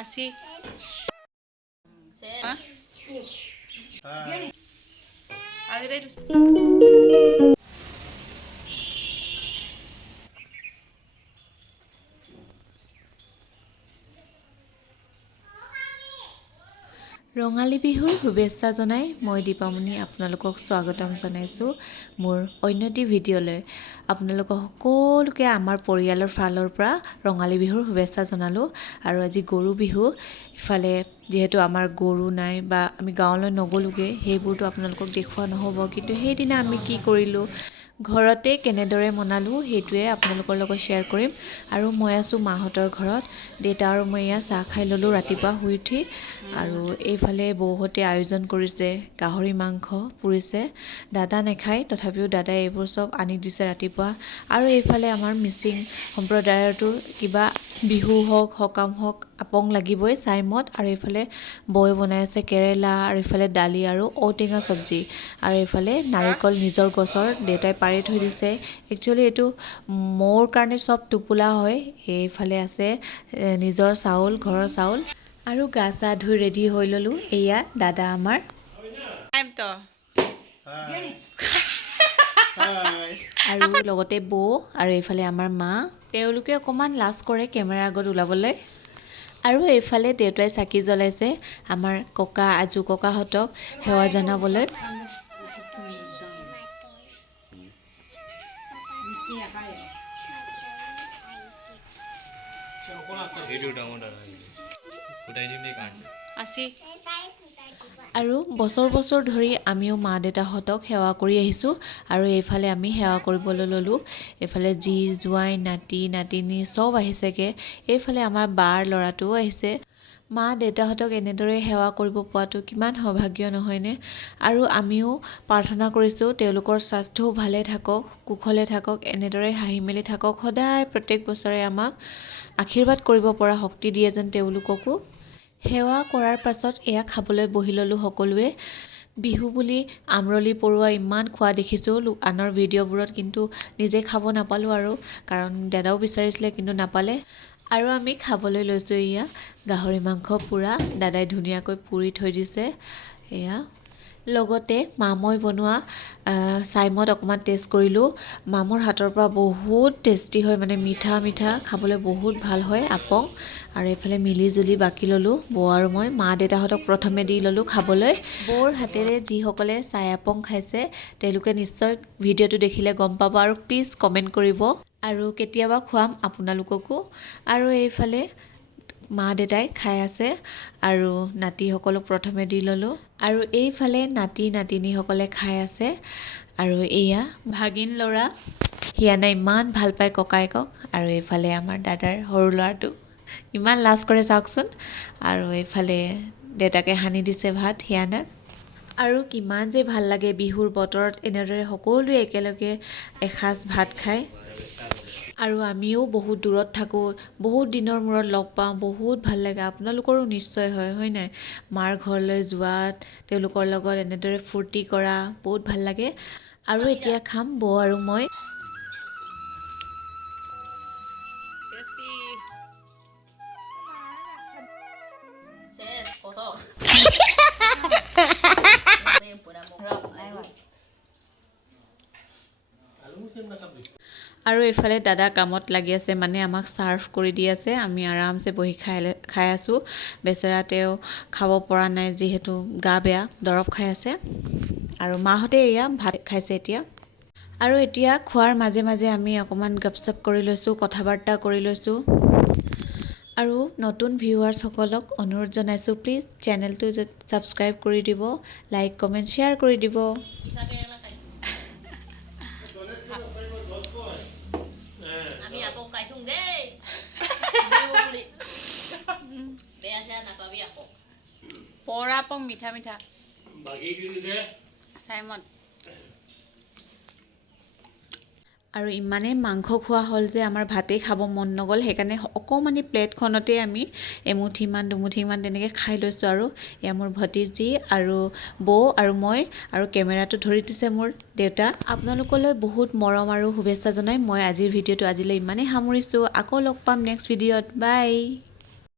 Así. Rongali বিহুৰ শুভেচ্ছা জনাই মই দীপামণি আপোনালোকক স্বাগতম জনাইছোঁ মোৰ অন্য এটি ভিডিঅ'লৈ। আপোনালোকক সকলোকে আমাৰ পৰিয়ালৰ ফালৰ পৰা ৰঙালী বিহুৰ শুভেচ্ছা জনালোঁ। আৰু আজি গৰু বিহু, ইফালে যিহেতু আমাৰ গৰু নাই বা আমি গাঁৱলৈ নগ'লোগৈ, সেইবোৰতো আপোনালোকক দেখুওৱা নহ'ব, কিন্তু সেইদিনা আমি কি কৰিলোঁ ঘৰতে কেনেদৰে মনালোঁ সেইটোৱে আপোনালোকৰ লগত শ্বেয়াৰ কৰিম। আৰু মই আছোঁ মাহঁতৰ ঘৰত, দেউতা আৰু মই এয়া চাহ খাই ল'লোঁ ৰাতিপুৱা শুই উঠি। আৰু এইফালে বৌহঁতে আয়োজন কৰিছে, গাহৰি মাংস পুৰিছে। দাদা নাখায়, তথাপিও দাদাই এইবোৰ চব আনি দিছে ৰাতিপুৱা। আৰু এইফালে আমাৰ মিচিং সম্প্ৰদায়ৰতো কিবা বিহু হওক সকাম হওক আপং লাগিবই, চাইমদ। আৰু এইফালে বৌয়ে বনাই আছে কেৰেলা, আৰু এইফালে দালি আৰু ঔটেঙা চব্জি। আৰু এইফালে নাৰিকল নিজৰ গছৰ দেউতাই পাৰি থৈ দিছে। একচুৱেলি এইটো মোৰ কাৰণে চব টোপোলা হয়। এইফালে আছে নিজৰ চাউল, ঘৰৰ চাউল। আৰু গা চা ধুই ৰেডি হৈ ল'লোঁ। এয়া দাদা আমাৰ, আৰু লগতে বৌ, আৰু এইফালে আমাৰ মা। তেওঁলোকে অকণমান লাজ কৰে কেমেৰাৰ আগত ওলাবলৈ। আৰু এইফালে দেউতাই চাকি জ্বলাইছে আমাৰ ককা আজু ককাহঁতক সেৱা জনাবলৈ। আৰু বছৰ বছৰ ধৰি আমিও মা দেউতাহঁতক সেৱা কৰি আহিছোঁ। আৰু এইফালে আমি সেৱা কৰিবলৈ ল'লোঁ। এইফালে জী জোঁৱাই নাতি নাতিনী চব আহিছেগৈ। এইফালে আমাৰ বাৰ ল'ৰাটোও আহিছে। মা দেউতাহঁতক এনেদৰে সেৱা কৰিব পোৱাটো কিমান সৌভাগ্য নহয়নে? আৰু আমিও প্ৰাৰ্থনা কৰিছোঁ তেওঁলোকৰ স্বাস্থ্যও ভালে থাকক, কুশলে থাকক, এনেদৰে হাঁহি মেলি থাকক, সদায় প্ৰত্যেক বছৰে আমাক আশীৰ্বাদ কৰিব পৰা শক্তি দিয়ে যেন তেওঁলোককো। সেৱা কৰাৰ পাছত এয়া খাবলৈ বহি ল'লোঁ সকলোৱে। বিহু বুলি আমৰলি পৰুৱা ইমান খোৱা দেখিছোঁ আনৰ ভিডিঅ'বোৰত, কিন্তু নিজে খাব নাপালোঁ। আৰু কাৰণ দাদাও বিচাৰিছিলে কিন্তু নাপালে। আৰু আমি খাবলৈ লৈছোঁ এয়া গাহৰি মাংস পুৰা, দাদাই ধুনীয়াকৈ পুৰি থৈ দিছে। এয়া লগতে মামই বনোৱা চাইমদ অকণমান টেষ্ট কৰিলোঁ। মামৰ হাতৰ পৰা বহুত টেষ্টি হয়, মানে মিঠা মিঠা, খাবলৈ বহুত ভাল হয় আপং। আৰু এইফালে মিলি জুলি বাকি ল'লোঁ বৌ আৰু মই। মা দেউতাহঁতক প্ৰথমে দি ল'লোঁ খাবলৈ। বৌৰ হাতেৰে যিসকলে চাই আপং খাইছে তেওঁলোকে নিশ্চয় ভিডিঅ'টো দেখিলে গম পাব, আৰু প্লিজ কমেণ্ট কৰিব, আৰু কেতিয়াবা খুৱাম আপোনালোককো। আৰু এইফালে মা দেউতাই খাই আছে, আৰু নাতিসকলক প্ৰথমে দি ল'লোঁ। আৰু এইফালে নাতি নাতিনীসকলে খাই আছে। আৰু এয়া ভাগিন ল'ৰা, হিয়ানে ইমান ভাল পায় ককায়েকক। আৰু এইফালে আমাৰ দাদাৰ সৰু ল'ৰাটো ইমান লাজ কৰে চাওকচোন। আৰু এইফালে দেউতাকে সানি দিছে ভাত হিয়ানাক। আৰু কিমান যে ভাল লাগে বিহুৰ বতৰত এনেদৰে সকলোৱে একেলগে এসাঁজ ভাত খায়। আৰু আমিও বহুত দূৰত থাকোঁ, বহুত দিনৰ মূৰত লগ পাওঁ, বহুত ভাল লাগে। আপোনালোকৰো নিশ্চয় হয় নাই? মাৰ ঘৰলৈ যোৱাত তেওঁলোকৰ লগত এনেদৰে ফূৰ্তি কৰা বহুত ভাল লাগে। আৰু এতিয়া খাম বৌ আৰু মই। আৰু এইফালে দাদা কামত লাগি আছে, মানে আমাক চাৰ্ভ কৰি দি আছে। আমি আৰামছে বহি খাই আছোঁ। বেচেৰা তেওঁ খাব পৰা নাই যিহেতু গা বেয়া, দৰৱ খাই আছে। আৰু মাহঁতে এয়া ভাত খাইছে এতিয়া। আৰু এতিয়া খোৱাৰ মাজে মাজে আমি অকণমান গপচপ কৰি লৈছোঁ, কথা বাৰ্তা কৰি লৈছোঁ। আৰু নতুন ভিউৱাৰ্ছসকলক অনুৰোধ জনাইছোঁ, প্লিজ চেনেলটো ছাবস্ক্ৰাইব কৰি দিব, লাইক কমেণ্ট শ্বেয়াৰ কৰি দিব। আমি আপং খাইছোঁ দেই। বেয়া চেয়া নাপাবি আপং। পৰা আপং মিঠা মিঠা। চাইমন। আৰু ইমানেই মাংস খোৱা হ'ল যে আমাৰ ভাতেই খাব মন নগ'ল। সেইকাৰণে অকণমানি প্লেটখনতে আমি এমুঠিমান দুমুঠিমান তেনেকৈ খাই লৈছোঁ। আৰু এয়া মোৰ ভতিজী আৰু বৌ আৰু মই, আৰু কেমেৰাটো ধৰি দিছে মোৰ দেউতা। আপোনালোকলৈ বহুত মৰম আৰু শুভেচ্ছা জনাই মই আজিৰ ভিডিঅ'টো আজিলৈ ইমানেই সামৰিছোঁ। আকৌ লগ পাম নেক্সট ভিডিঅ'ত। বাই।